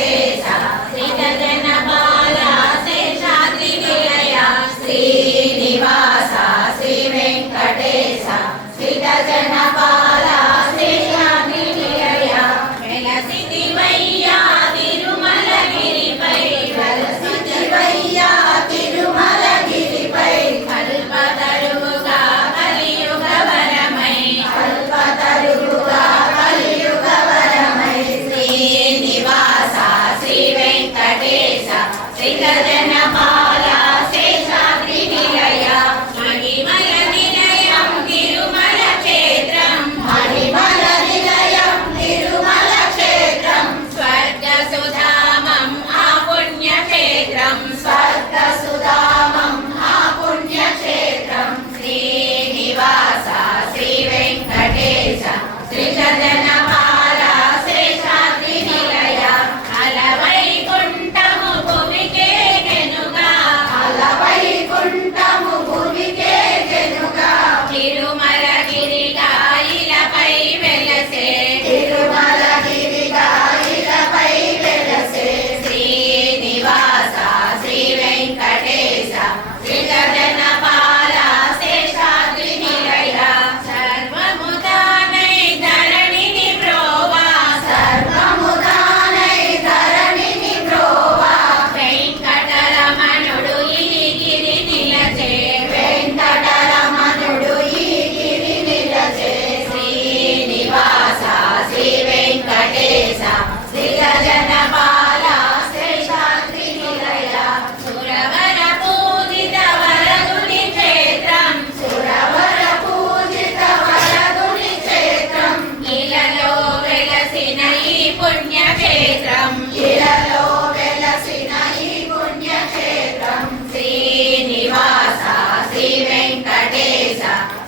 వెంకటేశ శ్రీజన బాల శేషాద్రి నిలయ శ్రీనివాస శ్రీ వెంకటేశ శ్రీజన బాల శేషాద్రి నిలయ వెలసిదివయ్యా తిరుమలగిరిపై వెలసిదివయ్యా తిరుమలగిరిపై కల్పతరువుగా కలియుగ వరమై కల్పతరువుగా కలియుగ వరమై శ్రీనివాస శ్రీ వెంకటేశ శ్రీజన బాల శేషాద్రి నిలయ మహిమల నిలయం తిరుమల క్షేత్రం మహిమల నిలయం తిరుమల క్షేత్రం స్వర్గ సుధామం ఆ పుణ్య క్షేత్రం స్వర్గ సుధామం ఆ పుణ్య క్షేత్రం శ్రీనివాస శ్రీ వెంకటేశ శ్రీజన బాల శేషాద్రి నిలయ అలవైకుంఠము భూమికే గెనుగా అలవైకుంఠము భూమికే గెనుగా తిరుమలగిరి గాయిలపై వెలసే తిరుమలగిరి గాయిలపై వెలసే శ్రీనివాస శ్రీ వెంకటేశ శ్రీజన బాల శేషాద్రి నిలయ సర్వముదానై ధరణిని బ్రోవా సర్వముదానై ధరణిని బ్రోవా వెంకటరమణుడు ఈ గిరి నిలచే వెంకటరమణుడు ఈ గిరి నిలచే శ్రీనివాస శ్రీ వెంకటేశ శ్రీజన బాల శేషాద్రి నిలయ సురవర పూజిత వరదుని క్షేత్రం సురవర పూజిత వరదుని క్షేత్రం ఇలలో వెలసిన ఈ పుణ్య క్షేత్రం ఇలలో వెలసిన ఈ పుణ్య క్షేత్రం శ్రీనివాస శ్రీ వెంకటేశ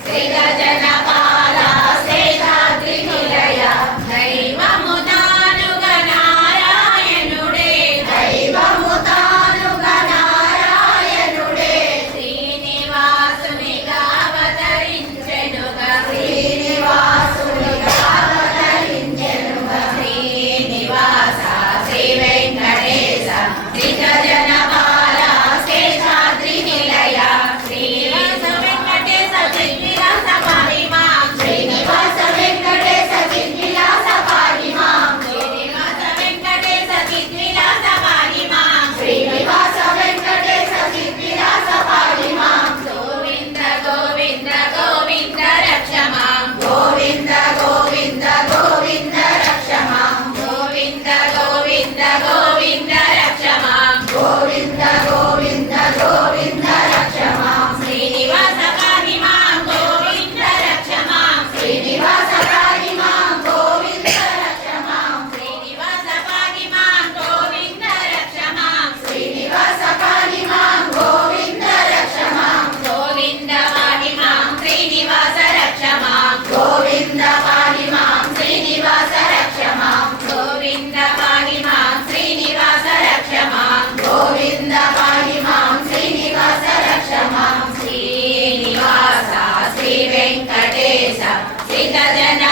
శ్రీజన బాల శేషాద్రి నిలయ దైవముదానుగా నారాయణుడే దైవముదానుగా నారాయణుడే శ్రీనివాసునిగా అవతరించెనుగా శ్రీనివాసునిగా అవతరించెనుగా శ్రీనివాస శ్రీ వెంకటేశ శ్రీజన బాల శేషాద్రి నిలయ శ్రీనివాస వెంకటేశ శ్రీనివాస పాహిమా శ్రీనివాస వెంకటేశ శ్రీనివాస పాహిమా శ్రీనివాస వెంకటేశ శ్రీనివాస పాహిమా శ్రీనివాస వెంకటేశ శ్రీనివాస పాహిమా గోవింద గోవింద గోవింద రక్షమా గోవింద గోవింద గోవింద రక్షమా గోవింద గోవింద గోవింద రక్షమా గోవింద గోవింద గోవింద రక్షమా శ్రీనివాస పాహిమా గోవింద రక్షమా శ్రీనివాస పాహిమా గోవింద రక్షమా శ్రీనివాస పాహిమా గోవింద రక్షమా శ్రీనివాస పాహిమా గోవింద రక్షమా గోవింద పాహిమా శ్రీనివాస రక్షమా గోవింద పాహిమా శ్రీనివాస రక్షమా గోవింద పాహిమా శ్రీనివాస రక్షమా గోవింద పాహిమా శ్రీనివాస రక్షమా శ్రీనివాస శ్రీ వెంకటేశ శ్రీజన